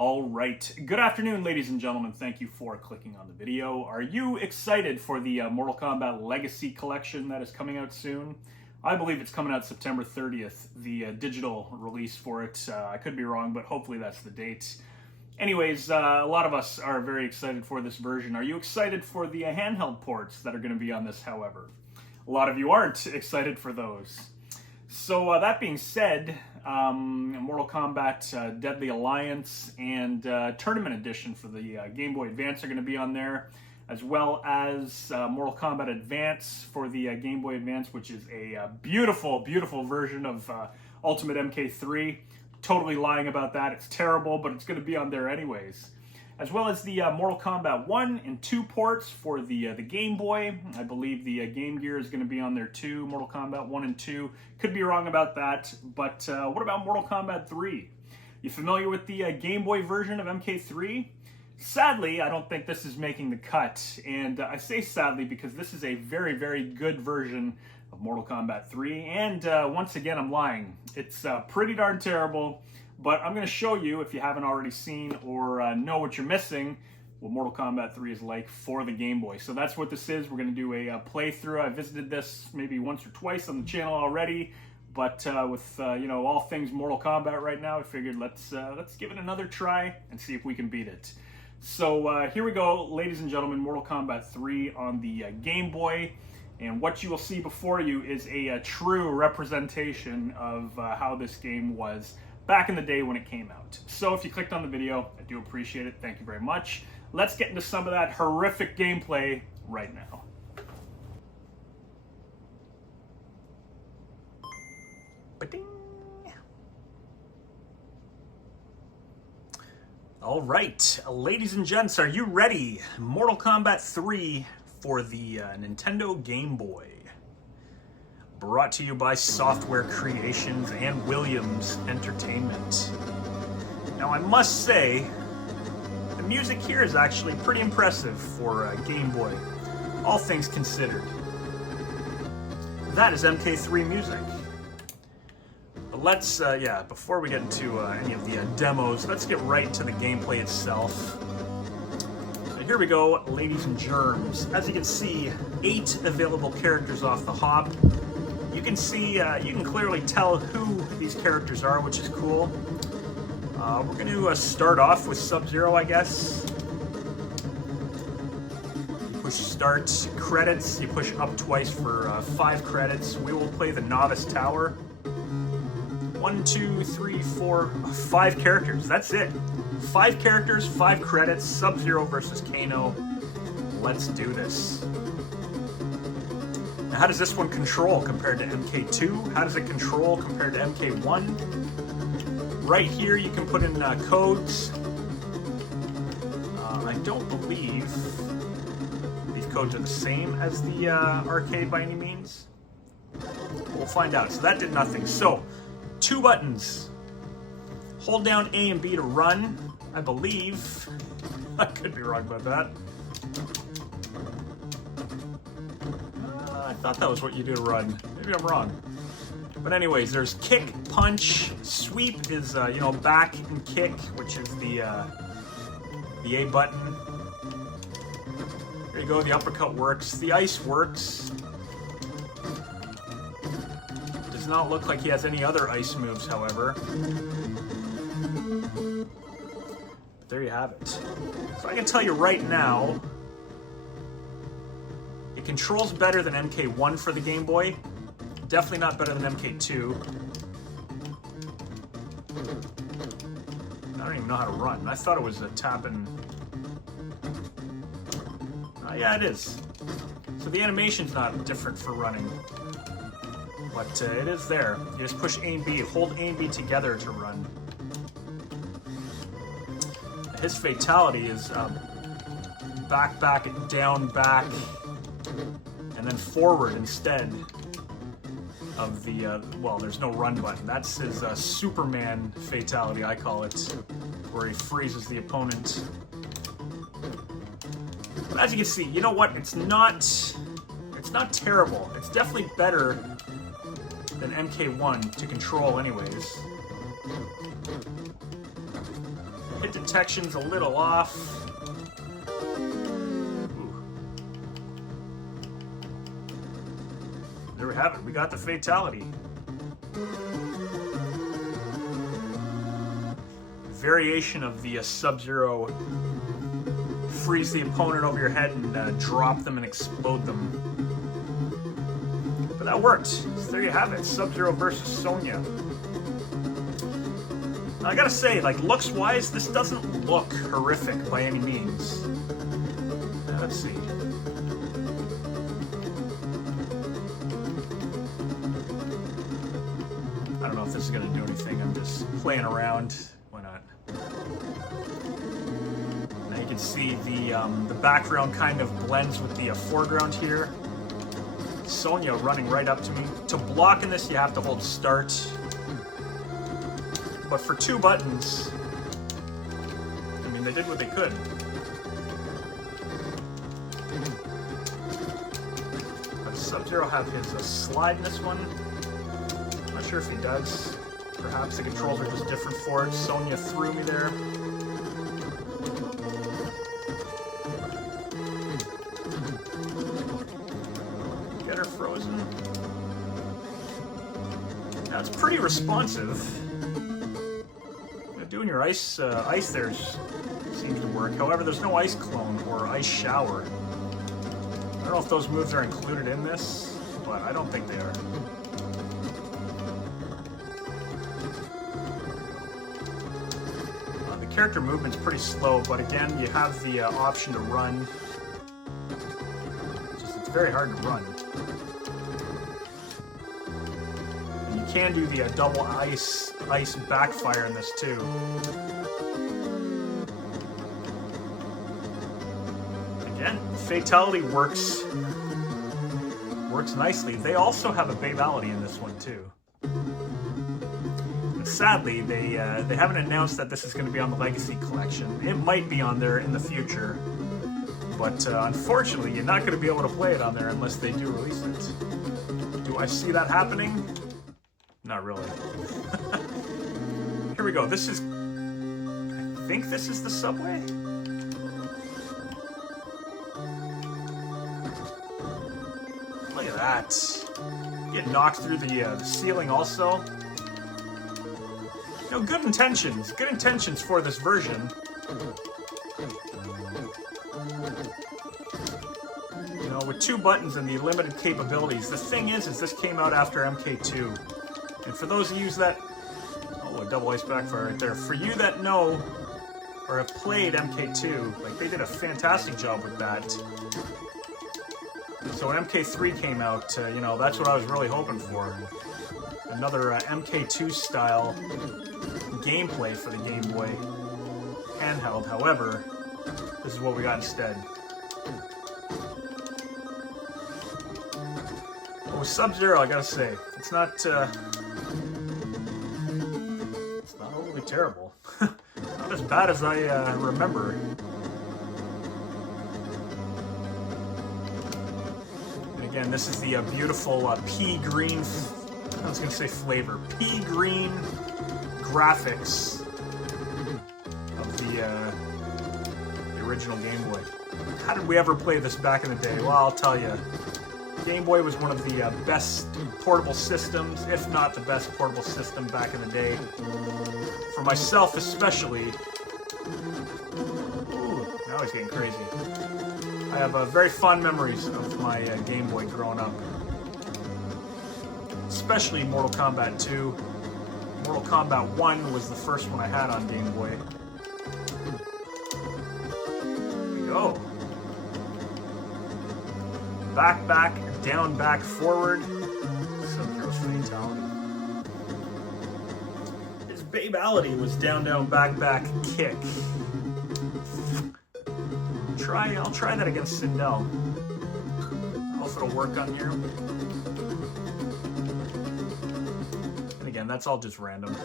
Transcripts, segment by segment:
All right, good afternoon, ladies and gentlemen. Thank you for clicking on the video. Are you excited for the Mortal Kombat Legacy Collection that is coming out soon? I believe it's coming out September 30th, the digital release for it. I could be wrong, but hopefully that's the date. Anyways, a lot of us are very excited for this version. Are you excited for the handheld ports that are going to be on this, however? A lot of you aren't excited for those. So that being said, Mortal Kombat Deadly Alliance and Tournament Edition for the Game Boy Advance are going to be on there, as well as Mortal Kombat Advance for the Game Boy Advance, which is a beautiful, beautiful version of Ultimate MK3. Totally lying about that. It's terrible, but it's going to be on there anyways. As well as the Mortal Kombat 1 and 2 ports for the Game Boy. I believe the Game Gear is going to be on there too, Mortal Kombat 1 and 2. Could be wrong about that, but what about Mortal Kombat 3? You familiar with the Game Boy version of MK3? Sadly, I don't think this is making the cut, and I say sadly because this is a very, very good version of Mortal Kombat 3, and once again, I'm lying. It's pretty darn terrible. But I'm going to show you, if you haven't already seen or know what you're missing, what Mortal Kombat 3 is like for the Game Boy. So that's what this is. We're going to do a playthrough. I visited this maybe once or twice on the channel already, but with you know, all things Mortal Kombat right now, I figured let's give it another try and see if we can beat it. So here we go, ladies and gentlemen. Mortal Kombat 3 on the Game Boy. And what you will see before you is a true representation of how this game was back in the day when it came out. So if you clicked on the video, I do appreciate it. Thank you very much. Let's get into some of that horrific gameplay right now. Ba-ding. All right, ladies and gents, are you ready? Mortal Kombat 3 for the Nintendo Game Boy. Brought to you by Software Creations and Williams Entertainment. Now, I must say, the music here is actually pretty impressive for Game Boy, all things considered. That is MK3 music. But let's, before we get into any of the demos, let's get right into the gameplay itself. So here we go, ladies and germs. As you can see, 8 available characters off the hop. You can see, you can clearly tell who these characters are, which is cool. We're going to start off with Sub-Zero, I guess. You push start credits, you push up twice for 5 credits. We will play the Novice Tower. 1, 2, 3, 4, 5 characters, that's it. 5 characters, 5 credits, Sub-Zero versus Kano. Let's do this. Now, how does this one control compared to MK2? How does it control compared to MK1? Right here, you can put in codes. I don't believe these codes are the same as the arcade by any means. We'll find out. So that did nothing. So, 2 buttons. Hold down A and B to run, I believe. I could be wrong about that. I thought that was what you do to run. Maybe I'm wrong. But anyways, there's kick, punch, sweep is, you know, back and kick, which is the A button. There you go, the uppercut works. The ice works. Does not look like he has any other ice moves, however. But there you have it. So I can tell you right now, it controls better than MK1 for the Game Boy. Definitely not better than MK2. I don't even know how to run. I thought it was a tap and... yeah, it is. So the animation's not different for running. But it is there. You just push A and B. Hold A and B together to run. His fatality is back, back, down, back, and then forward instead of the, well, there's no run button. That's his Superman fatality, I call it, where he freezes the opponent. But as you can see, you know what? It's not terrible. It's definitely better than MK1 to control anyways. Hit detection's a little off. There we have it. We got the fatality. Variation of the Sub-Zero. Freeze the opponent over your head and drop them and explode them. But that worked. So there you have it. Sub-Zero versus Sonya. I gotta say, like, looks-wise, this doesn't look horrific by any means. Let's see. I don't know if this is gonna do anything. I'm just playing around. Why not? Now you can see the background kind of blends with the foreground here. Sonya running right up to me. To block in this, you have to hold start. But for 2 buttons, I mean, they did what they could. Does Sub-Zero have his slide in this one? I'm not sure if he does. Perhaps the controls are just different for it. Sonya threw me there. Get her frozen. Now it's pretty responsive. Doing your ice there seems to work. However, there's no ice clone or ice shower. I don't know if those moves are included in this, but I don't think they are. The character movement's pretty slow, but again, you have the option to run. It's very hard to run. And you can do the double ice backfire in this too. Again, fatality works nicely. They also have a babality in this one too. And sadly, they haven't announced that this is going to be on the Legacy Collection. It might be on there in the future, but unfortunately, you're not going to be able to play it on there unless they do release it. Do I see that happening? Not really. Here we go. This is... I think this is the subway? Look at that. Get knocked through the ceiling also. You know, good intentions. Good intentions for this version. You know, with 2 buttons and the limited capabilities. The thing is this came out after MK2. And for those of you that... Oh, a double ice backfire right there. For you that know or have played MK2, like, they did a fantastic job with that. So when MK3 came out, you know, that's what I was really hoping for. Another MK2 style gameplay for the Game Boy handheld. However, this is what we got instead. But with Sub-Zero, I gotta say, it's not overly terrible. Not as bad as I remember. And again, this is the beautiful pea green, I was going to say flavor, pea green graphics of the original Game Boy. How did we ever play this back in the day? Well, I'll tell you. Game Boy was one of the best portable systems, if not the best portable system back in the day. For myself especially. Ooh, now he's getting crazy. I have very fond memories of my Game Boy growing up. Especially Mortal Kombat 2. Mortal Kombat 1 was the first one I had on Game Boy. Here we go. Back, back, down, back, forward. Sub-Zero's fatality. His babality was down, down, back, back, kick. I'll try that against Sindel. I'll if it'll work on here. And again, that's all just random.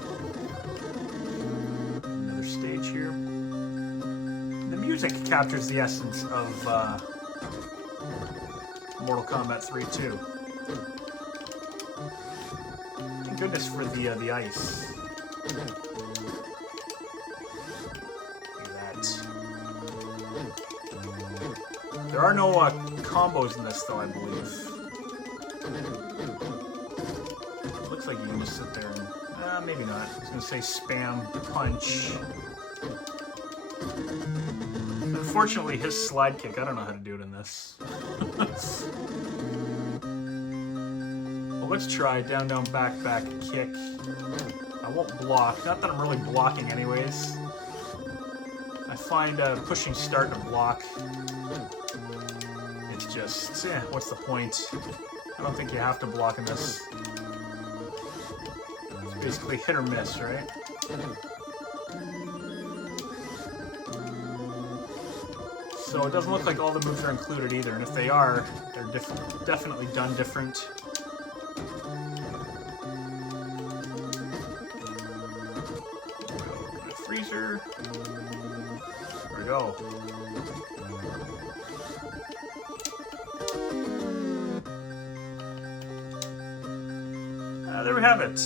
Another stage here. The music captures the essence of Mortal Kombat 3 too. Thank goodness for the ice. There are no combos in this, though, I believe. Looks like you can just sit there and... maybe not. I was going to say spam, punch. Unfortunately, his slide kick, I don't know how to do it in this. Well, let's try down, down, back, back, kick. I won't block. Not that I'm really blocking anyways. I find pushing start to block, it's just, what's the point? I don't think you have to block in this. It's basically hit or miss, right? So it doesn't look like all the moves are included either, and if they are, they're definitely done different. Freezer. There we go. There we have it.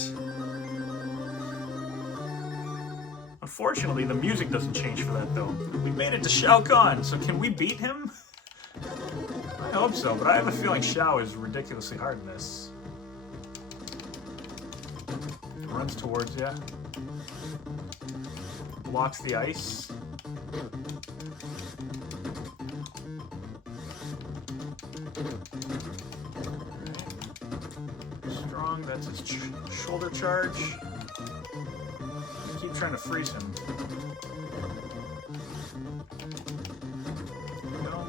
Unfortunately, the music doesn't change for that, though. We made it to Shao Kahn, so can we beat him? I hope so, but I have a feeling Shao is ridiculously hard in this. Runs towards you. Blocks the ice. Strong, that's his shoulder charge. Keep trying to freeze him. No.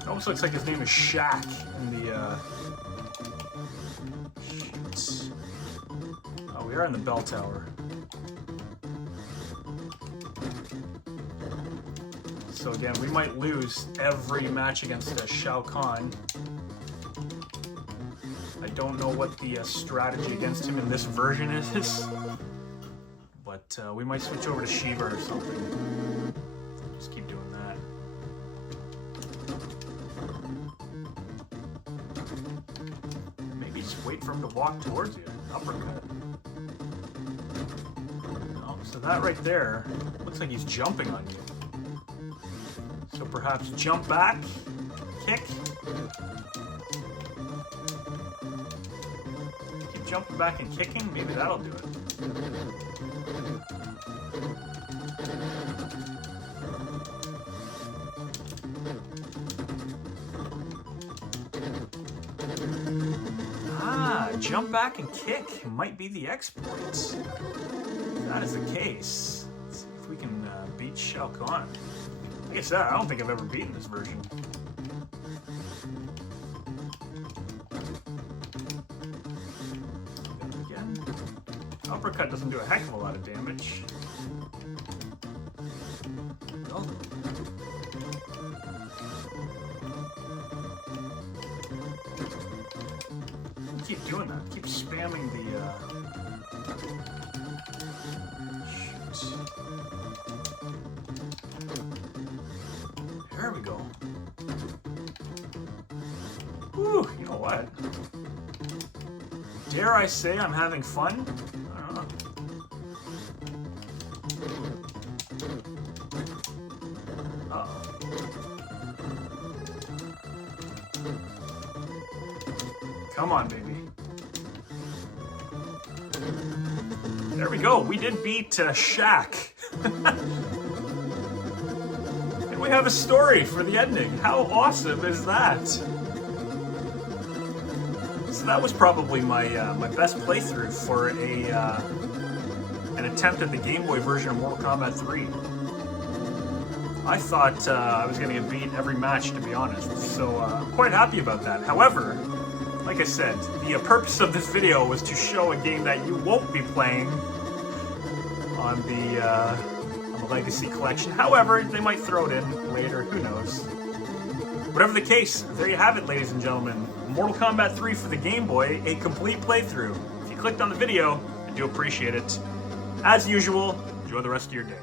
It almost looks like his name is Shaq in the sheets. Oh, we are in the bell tower. So again, we might lose every match against Shao Kahn. I don't know what the strategy against him in this version is, but we might switch over to Shiva or something. Just keep doing that. Maybe just wait for him to walk towards you. Uppercut. No, so that right there looks like he's jumping on you. So perhaps jump back, kick. Keep jumping back and kicking, maybe that'll do it. Ah, jump back and kick might be the exploit. If that is the case, let's see if we can beat Shao Kahn. Like I said, I don't think I've ever beaten this version. Again. Uppercut doesn't do a heck of a lot of damage. No. Keep doing that. Keep spamming the... Shoot. There we go. Whew, you know what? Dare I say I'm having fun? I don't know. Uh-oh. Come on, baby. There we go. We did beat Shaq. We have a story for the ending. How awesome is that? So that was probably my my best playthrough for an attempt at the Game Boy version of Mortal Kombat 3. I thought I was going to get beat every match, to be honest, so I'm quite happy about that. However, like I said, the purpose of this video was to show a game that you won't be playing on the Legacy Collection. However, they might throw it in later, who knows. Whatever the case, there you have it, ladies and gentlemen. Mortal Kombat 3 for the Game Boy, a complete playthrough. If you clicked on the video, I do appreciate it. As usual, enjoy the rest of your day.